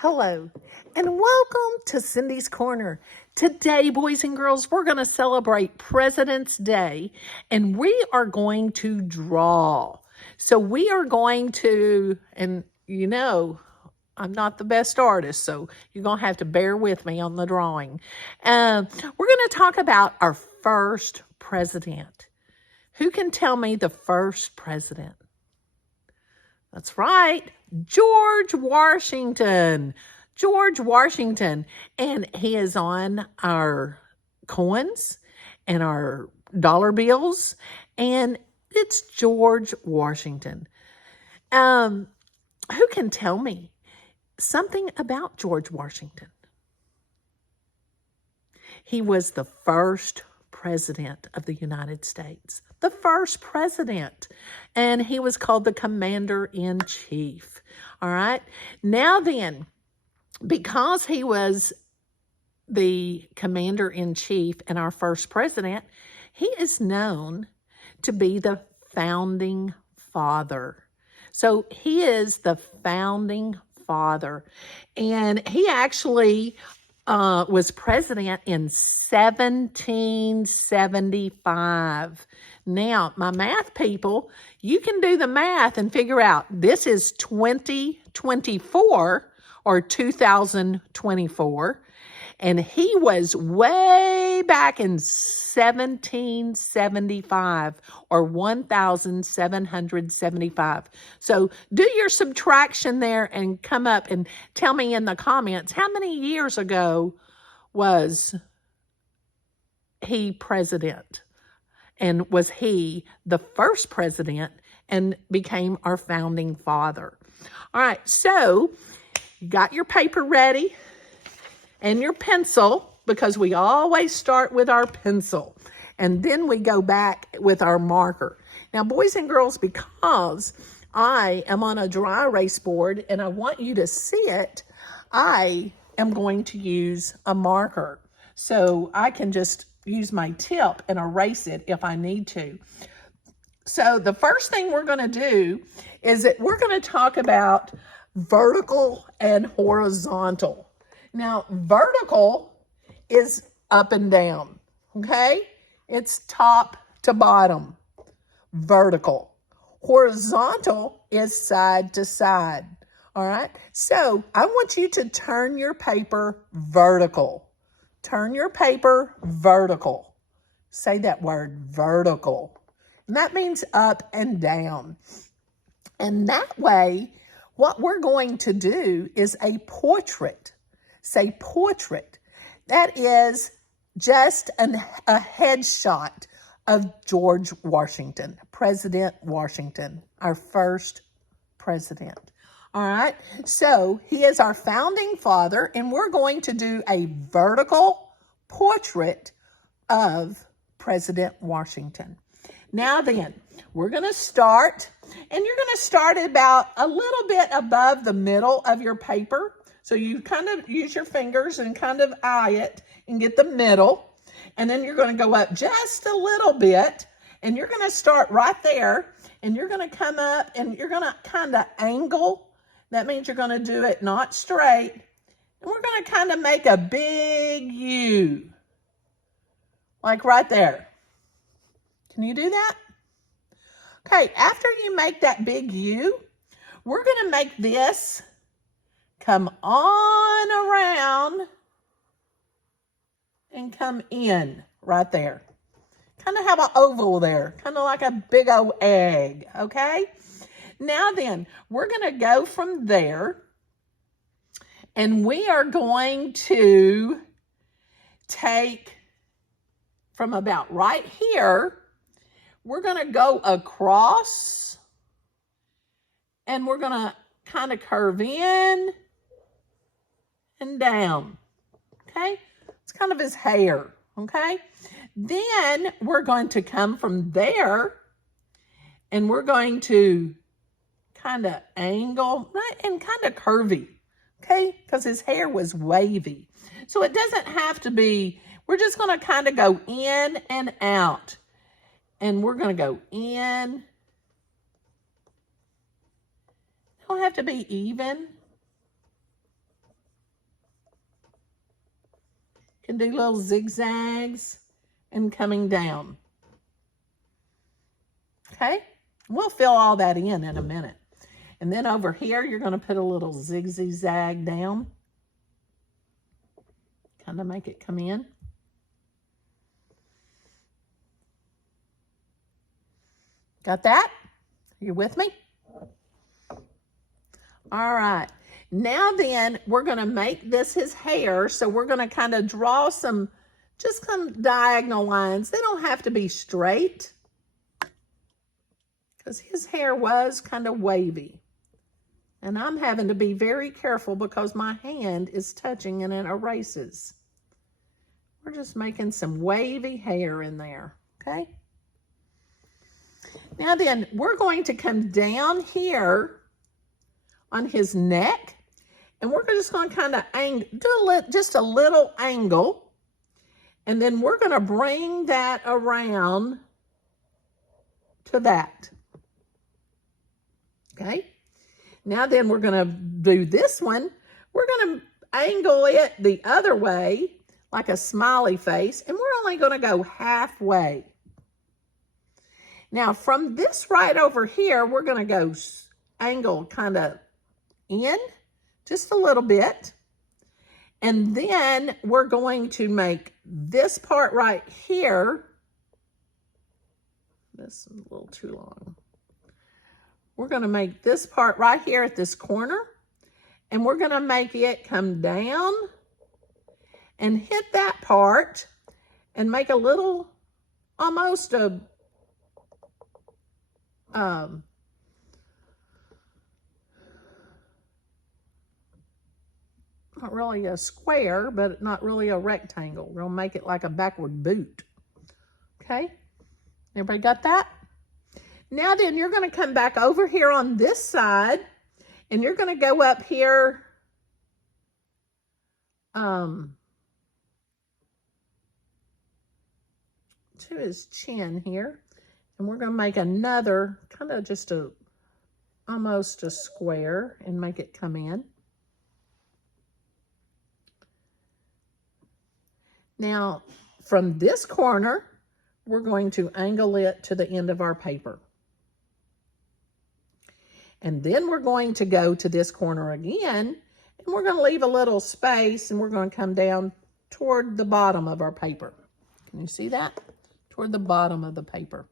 Hello, and welcome to Cindy's Corner. Today, boys and girls, we're going to celebrate President's Day, and we are going to draw. So we are going to, and I'm not the best artist, so you're going to have to bear with me on the drawing. We're going to talk about our first president. Who can tell me the first president? That's right, George Washington. George Washington. And he is on our coins and our dollar bills. And it's George Washington. Who can tell me something about George Washington? He was the first president of the United States. The first president. And he was called the Commander-in-Chief. All right. Now then, because he was the Commander-in-Chief and our first president, he is known to be the founding father. So he is the founding father. And he actually was president in 1775. Now, my math people, you can do the math and figure out this is 2024 or 2024. And he was way back in 1775 or 1775. So do your subtraction there and come up and tell me in the comments how many years ago was he president? And was he the first president and became our founding father? All right, so you got your paper ready and your pencil, because we always start with our pencil and then we go back with our marker. Now, boys and girls, because I am on a dry erase board and I want you to see it, I am going to use a marker. So I can just use my tip and erase it if I need to. So the first thing we're going to do is that we're going to talk about vertical and horizontal. Now, vertical is up and down, okay? It's top to bottom, vertical. Horizontal is side to side, all right? So I want you to turn your paper vertical. Turn your paper vertical. Say that word, vertical. And that means up and down. And that way, what we're going to do is a portrait. Say portrait. That is just a headshot of George Washington, President Washington, our first president. All right, so he is our founding father, and we're going to do a vertical portrait of President Washington. Now then, we're going to start, and you're going to start about a little bit above the middle of your paper. So you kind of use your fingers and kind of eye it and get the middle. And then you're going to go up just a little bit. And you're going to start right there. And you're going to come up and you're going to kind of angle. That means you're going to do it not straight. And we're going to kind of make a big U. Like right there. Can you do that? Okay, after you make that big U, we're going to make this come on around and come in right there. Kind of have an oval there, kind of like a big old egg, okay? Now then, we're going to go from there, and we are going to take from about right here, we're going to go across, and we're going to kind of curve in and down, okay? It's kind of his hair, okay? Then we're going to come from there and we're going to kind of angle and kind of curvy, okay? Because his hair was wavy. So it doesn't have to be, we're just going to kind of go in and out. And we're going to go in. Don't have to be even. Can do little zigzags and coming down. Okay? We'll fill all that in a minute. And then over here, you're going to put a little zigzag down. Kind of make it come in. Got that? You with me? All right. Now then, we're going to make this his hair. So we're going to kind of draw some diagonal lines. They don't have to be straight, because his hair was kind of wavy. And I'm having to be very careful because my hand is touching and it erases. We're just making some wavy hair in there, okay? Now then, we're going to come down here on his neck, and we're just going to kind of do just a little angle, and then we're going to bring that around to that. Okay? Now then, we're going to do this one. We're going to angle it the other way, like a smiley face, and we're only going to go halfway. Now, from this right over here, we're going to go angle kind of in just a little bit. And then we're going to make this part right here. This is a little too long. We're going to make this part right here at this corner. And we're going to make it come down and hit that part and make a little, almost a, not really a square, but not really a rectangle. We're going to make it like a backward boot. Okay? Everybody got that? Now then, you're going to come back over here on this side, and you're going to go up here to his chin here. And we're going to make another kind of just almost a square and make it come in. Now, from this corner, we're going to angle it to the end of our paper. And then we're going to go to this corner again, and we're going to leave a little space, and we're going to come down toward the bottom of our paper. Can you see that? Toward the bottom of the paper.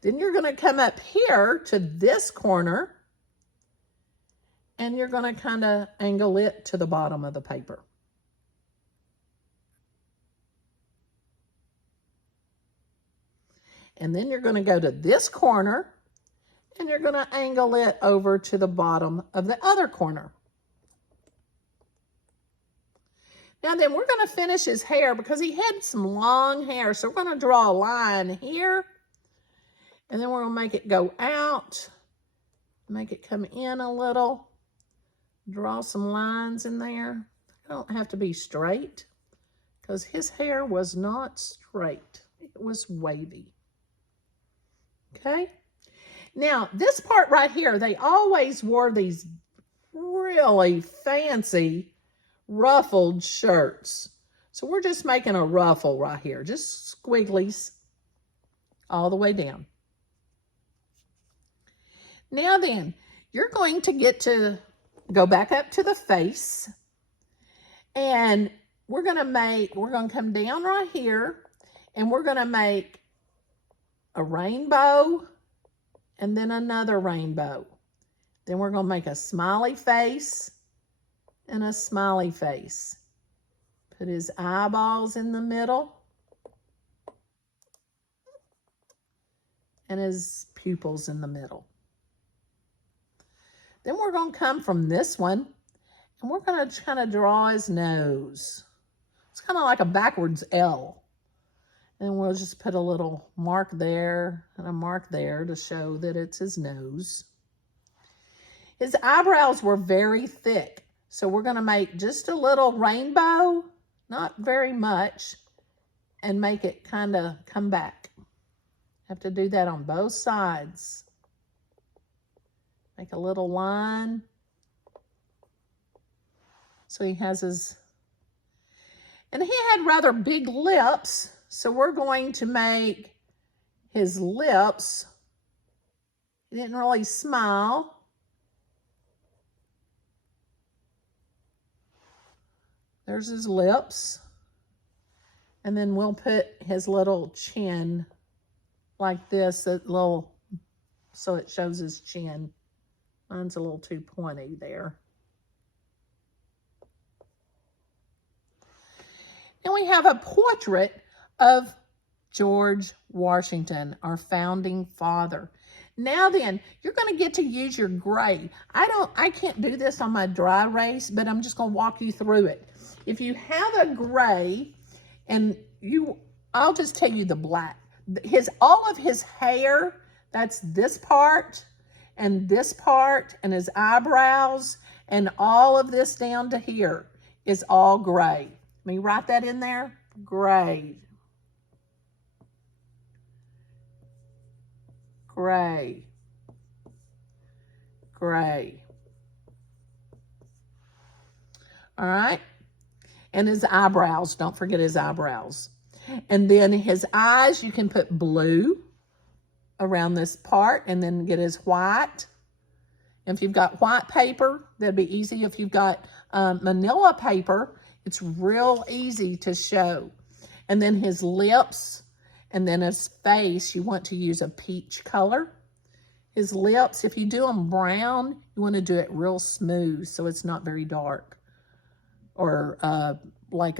Then you're going to come up here to this corner, and you're going to kind of angle it to the bottom of the paper. And then you're going to go to this corner, and you're going to angle it over to the bottom of the other corner. Now then, we're going to finish his hair because he had some long hair. So we're going to draw a line here, and then we're going to make it go out, make it come in a little, draw some lines in there. They don't have to be straight because his hair was not straight. It was wavy. Okay? Now, this part right here, they always wore these really fancy ruffled shirts. So we're just making a ruffle right here, just squigglies all the way down. Now then, you're going to go back up to the face, and we're going to come down right here, and we're going to make a rainbow and then another rainbow. Then we're going to make a smiley face and a smiley face. Put his eyeballs in the middle and his pupils in the middle. Then we're going to come from this one, and we're going to kind of draw his nose. It's kind of like a backwards L. And we'll just put a little mark there and a mark there to show that it's his nose. His eyebrows were very thick, so we're going to make just a little rainbow, not very much, and make it kind of come back. Have to do that on both sides. Make a little line. So he has his, and he had rather big lips. So we're going to make his lips. He didn't really smile. There's his lips. And then we'll put his little chin like this, that little, so it shows his chin. Mine's a little too pointy there. And we have a portrait of George Washington, our founding father. Now then, you're going to get to use your gray. I can't do this on my dry erase, but I'm just going to walk you through it. If you have a gray, and I'll just tell you the black. All of his hair, that's this part, and his eyebrows, and all of this down to here is all gray. Let me write that in there. Gray. Gray. Gray. All right. And his eyebrows. Don't forget his eyebrows. And then his eyes, you can put blue around this part and then get his white. If you've got white paper, that'd be easy. If you've got manila paper, it's real easy to show. And then his lips, and then his face, you want to use a peach color. His lips, if you do them brown, you want to do it real smooth so it's not very dark. Or like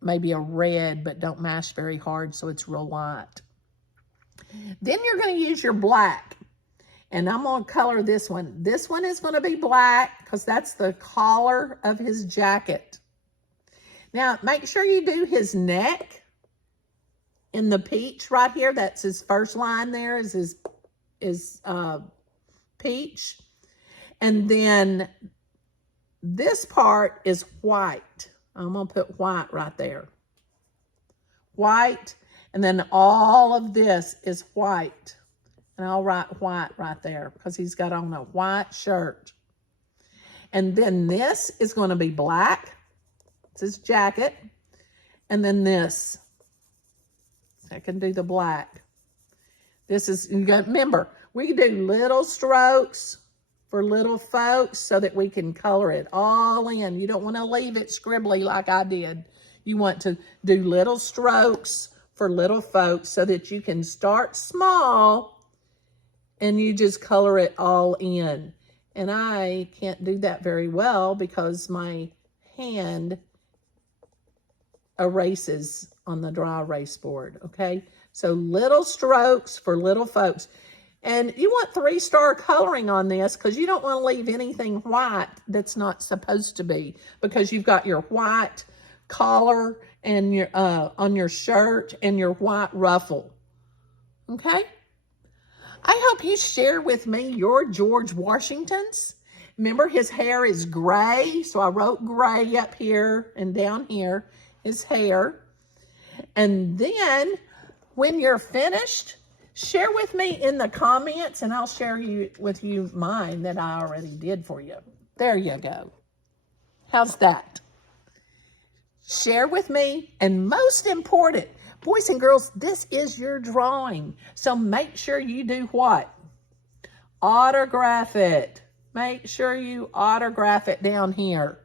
maybe a red, but don't mash very hard so it's real light. Then you're going to use your black. And I'm going to color this one. This one is going to be black because that's the collar of his jacket. Now, make sure you do his neck in the peach right here. That's his first line there is his peach. And then this part is white. I'm going to put white right there. White. And then all of this is white. And I'll write white right there because he's got on a white shirt. And then this is going to be black. It's his jacket. And then this. I can do the black. This is, you got, remember, we can do little strokes for little folks so that we can color it all in. You don't want to leave it scribbly like I did. You want to do little strokes for little folks so that you can start small and you just color it all in. And I can't do that very well because my hand erases on the dry erase board, okay? So little strokes for little folks. And you want 3-star coloring on this because you don't want to leave anything white that's not supposed to be, because you've got your white collar and your on your shirt and your white ruffle. Okay? I hope you share with me your George Washingtons. Remember, his hair is gray, so I wrote gray up here and down here, his hair. And then when you're finished, share with me in the comments, and I'll share with you mine that I already did for you. There you go. How's that? Share with me, and most important, boys and girls, this is your drawing. So make sure you do what? Autograph it. Make sure you autograph it down here.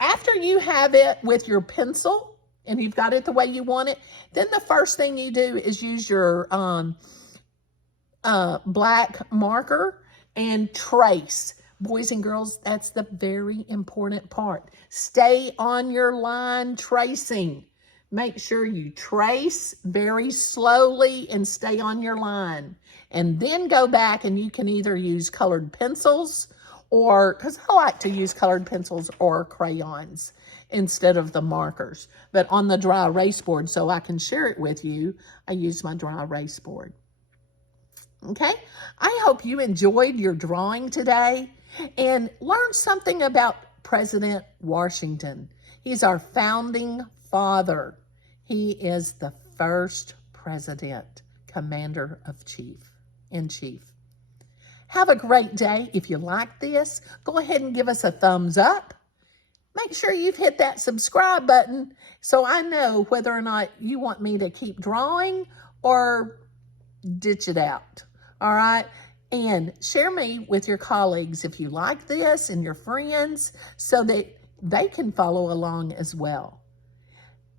After you have it with your pencil, and you've got it the way you want it, then the first thing you do is use your black marker and trace. Boys and girls, that's the very important part. Stay on your line tracing. Make sure you trace very slowly and stay on your line. And then go back and you can either use colored pencils or, because I like to use colored pencils or crayons instead of the markers. But on the dry erase board, so I can share it with you, I use my dry erase board. Okay? I hope you enjoyed your drawing today and learned something about President Washington. He's our founding father. He is the first president, commander in chief. Have a great day. If you like this, go ahead and give us a thumbs up. make sure you've hit that subscribe button so I know whether or not you want me to keep drawing or ditch it out. All right. And share me with your colleagues if you like this and your friends so that they can follow along as well.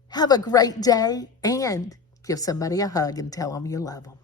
Have a great day and give somebody a hug and tell them you love them.